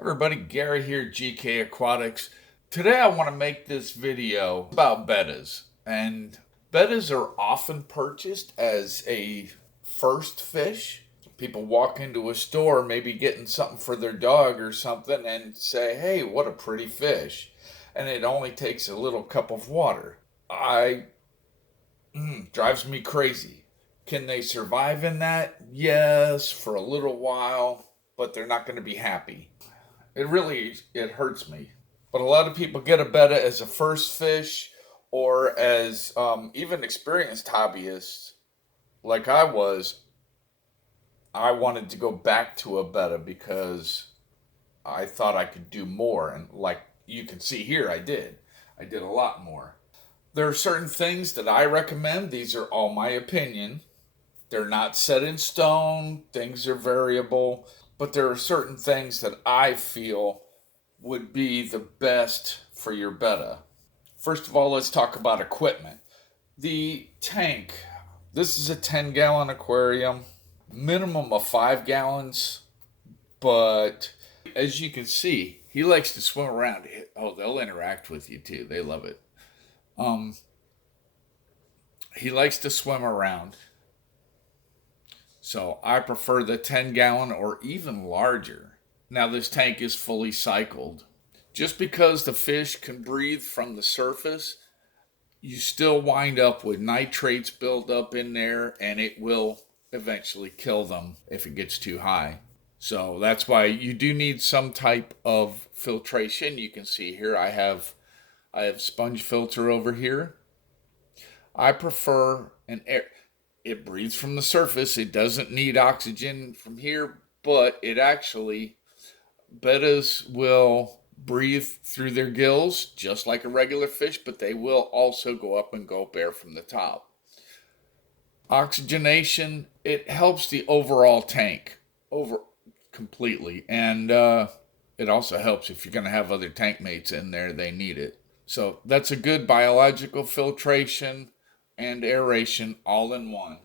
Everybody, Gary here, GK Aquatics. Today I want to make this video about bettas. And bettas are often purchased as a first fish. People walk into a store, maybe getting something for their dog or something, and say, hey, what a pretty fish. And it only takes a little cup of water. Drives me crazy. Can they survive in that? Yes, for a little while, but they're not going to be happy. It hurts me. But a lot of people get a betta as a first fish or as even experienced hobbyists like I was. I wanted to go back to a betta because I thought I could do more. And like you can see here, I did. I did a lot more. There are certain things that I recommend. These are all my opinion. They're not set in stone, things are variable, but there are certain things that I feel would be the best for your betta. First of all, let's talk about equipment. The tank. This is a 10-gallon aquarium, minimum of 5 gallons, but as you can see, he likes to swim around. Oh, they'll interact with you too. They love it. Um, he likes to swim around. So I prefer the 10-gallon or even larger. Now, this tank is fully cycled. Just because the fish can breathe from the surface, you still wind up with nitrates build up in there, and it will eventually kill them if it gets too high. So that's why you do need some type of filtration. You can see here I have sponge filter over here. I prefer an air. It breathes from the surface. It doesn't need oxygen from here, but it actually, bettas will breathe through their gills just like a regular fish, but they will also go up and gulp air from the top. Oxygenation, it helps the overall tank over completely, and it also helps if you're going to have other tank mates in there, they need it. So that's a good biological filtration and aeration all in one.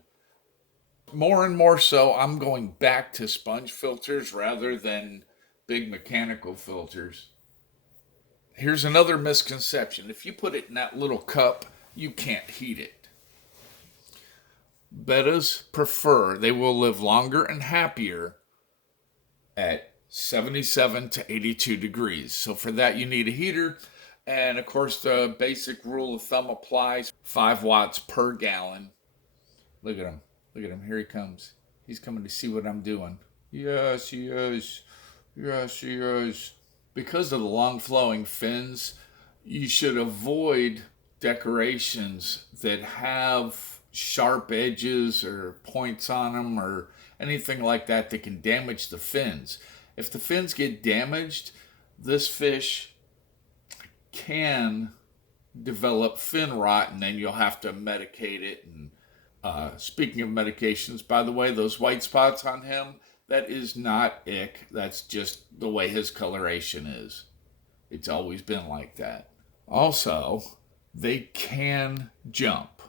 More and more so, I'm going back to sponge filters rather than big mechanical filters. Here's another misconception. If you put it in that little cup, you can't heat it. Bettas they will live longer and happier at 77 to 82 degrees. So for that, you need a heater. And of course, the basic rule of thumb applies 5 watts per gallon. Look at him. Look at him. Here he comes. He's coming to see what I'm doing. Yes, he is. Yes, he is. Because of the long flowing fins, you should avoid decorations that have sharp edges or points on them or anything like that that can damage the fins. If the fins get damaged, this fish can develop fin rot, and then you'll have to medicate it. And speaking of medications, by the way, those white spots on him, that is not ick. That's just the way his coloration is. It's always been like that. Also, they can jump.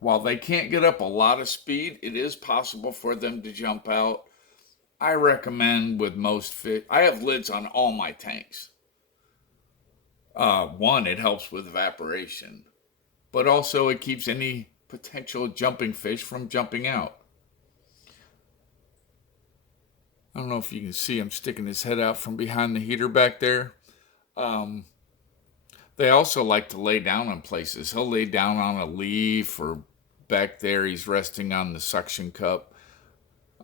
While they can't get up a lot of speed, it is possible for them to jump out. I recommend with most fish, I have lids on all my tanks. One, it helps with evaporation, but also it keeps any potential jumping fish from jumping out. I don't know if you can see him sticking his head out from behind the heater back there. They also like to lay down on places. He'll lay down on a leaf, or back there he's resting on the suction cup.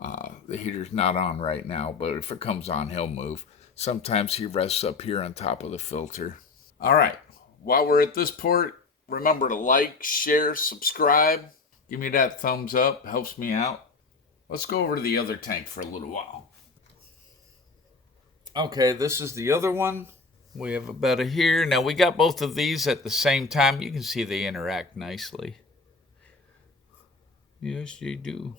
The heater's not on right now, but if it comes on, he'll move. Sometimes he rests up here on top of the filter. All right, while we're at this port, remember to like, share, subscribe. Give me that thumbs up, helps me out. Let's go over to the other tank for a little while. Okay, this is the other one. We have a betta here. Now we got both of these at the same time. You can see they interact nicely. Yes, they do.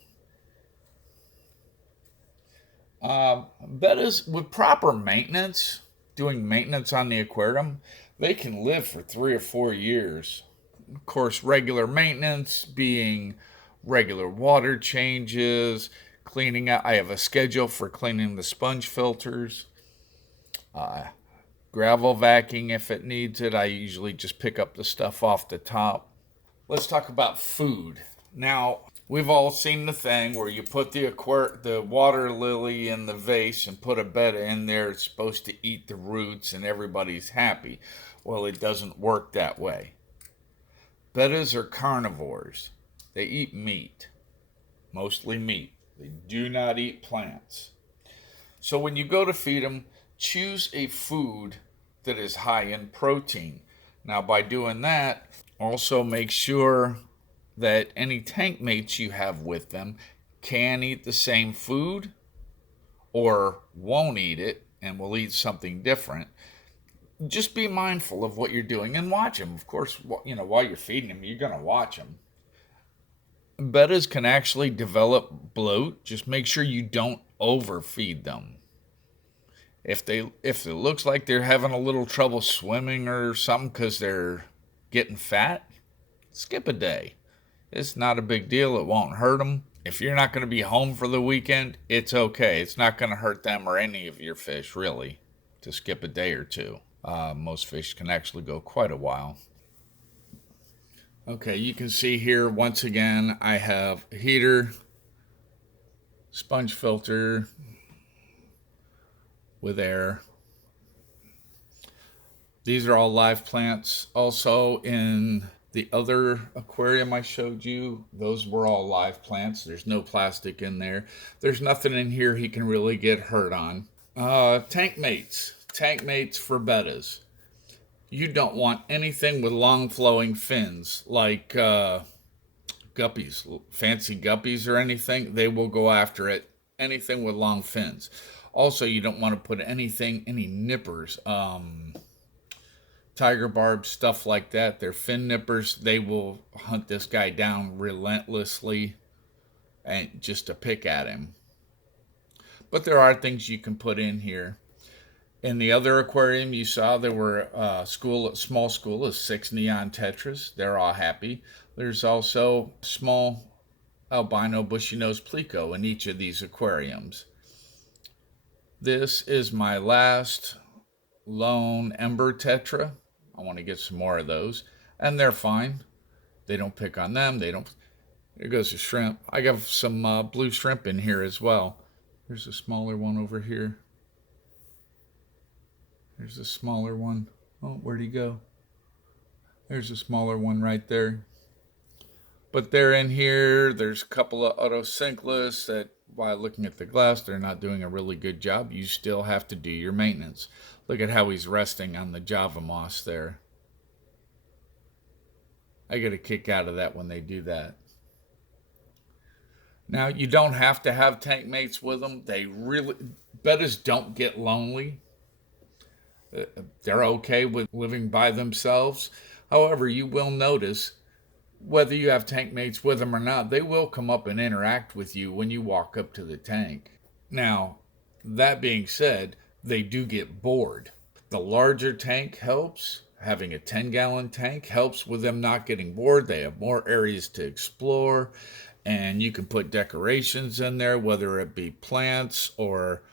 Bettas, with proper maintenance, doing maintenance on the aquarium, they can live for 3 or 4 years. Of course, regular maintenance being regular water changes, cleaning out. I have a schedule for cleaning the sponge filters. Uh, Gravel vacuuming if it needs it. I usually just pick up the stuff off the top. Let's talk about food. Now, we've all seen the thing where you put the water lily in the vase and put a betta in there. It's supposed to eat the roots and everybody's happy. Well, it doesn't work that way. Bettas are carnivores. They eat meat, mostly meat. They do not eat plants. So when you go to feed them, choose a food that is high in protein. Now, by doing that, also make sure that any tank mates you have with them can eat the same food or won't eat it and will eat something different. Just be mindful of what you're doing and watch them. Of course, while you're feeding them, you're going to watch them. Bettas can actually develop bloat. Just make sure you don't overfeed them. If it looks like they're having a little trouble swimming or something because they're getting fat, skip a day. It's not a big deal. It won't hurt them. If you're not going to be home for the weekend, it's okay. It's not going to hurt them or any of your fish, really, to skip a day or two. Most fish can actually go quite a while. Okay, you can see here once again I have a heater, sponge filter with air. These are all live plants. Also, in the other aquarium I showed you, those were all live plants. There's no plastic in there. There's nothing in here he can really get hurt on. Tank mates. Tank mates for bettas. You don't want anything with long flowing fins like guppies, fancy guppies or anything. They will go after it. Anything with long fins. Also, you don't want to put any nippers, tiger barbs, stuff like that. They're fin nippers. They will hunt this guy down relentlessly and just to pick at him. But there are things you can put in here. In the other aquarium you saw, there were small school of 6 neon tetras. They're all happy. There's also small albino bushy nose plico in each of these aquariums. This is my last lone ember tetra. I want to get some more of those, and they're fine. They don't pick on them. They don't. There goes a shrimp. I got some blue shrimp in here as well. There's a smaller one over here. There's a smaller one. Oh, where'd he go? There's a smaller one right there. But they're in here. There's a couple of autosynclists that, while looking at the glass, they're not doing a really good job. You still have to do your maintenance. Look at how he's resting on the Java moss there. I get a kick out of that when they do that. Now, you don't have to have tank mates with them. Bettas don't get lonely. They're okay with living by themselves. However, you will notice whether you have tank mates with them or not, they will come up and interact with you when you walk up to the tank. Now, that being said, they do get bored. The larger tank helps. Having a 10-gallon tank helps with them not getting bored. They have more areas to explore, and you can put decorations in there, whether it be plants or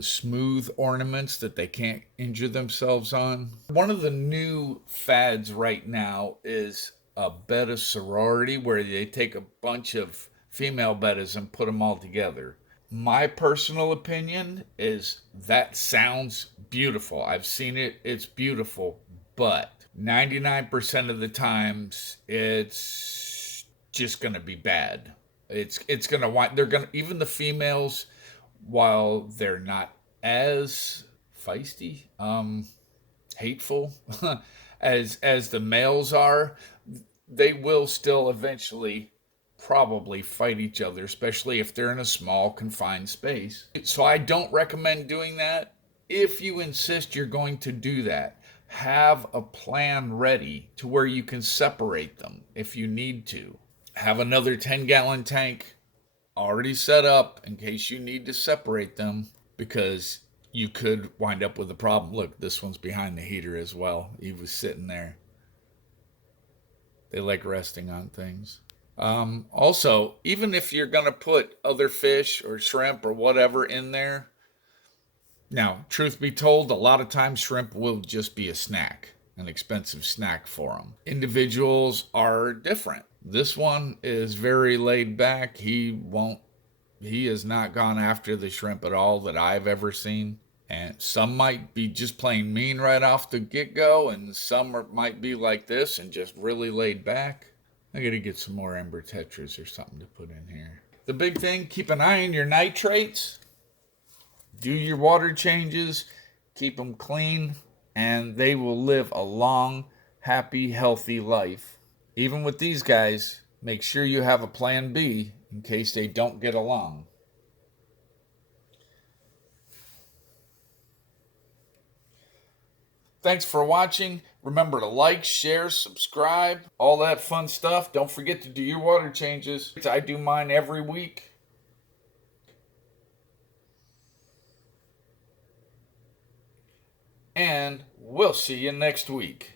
smooth ornaments that they can't injure themselves on. One of the new fads right now is a betta sorority where they take a bunch of female bettas and put them all together. My personal opinion is that sounds beautiful. I've seen it, it's beautiful, but 99% of the times it's just going to be bad. It's going to want they're going to even the females, while they're not as feisty, hateful as the males are, they will still eventually probably fight each other, especially if they're in a small confined space. So I don't recommend doing that. If you insist you're going to do that, have a plan ready to where you can separate them if you need to. Have another 10-gallon tank already set up in case you need to separate them, because you could wind up with a problem. Look, this one's behind the heater as well. He was sitting there. They like resting on things. Also, even if you're going to put other fish or shrimp or whatever in there, Now, truth be told, a lot of times shrimp will just be a snack, an expensive snack for them. Individuals are different. This one is very laid back. He has not gone after the shrimp at all that I've ever seen. And some might be just plain mean right off the get go, and might be like this and just really laid back. I gotta get some more Ember Tetras or something to put in here. The big thing, keep an eye on your nitrates, do your water changes, keep them clean, and they will live a long, happy, healthy life. Even with these guys, make sure you have a plan B in case they don't get along. Thanks for watching. Remember to like, share, subscribe, all that fun stuff. Don't forget to do your water changes. I do mine every week. And we'll see you next week.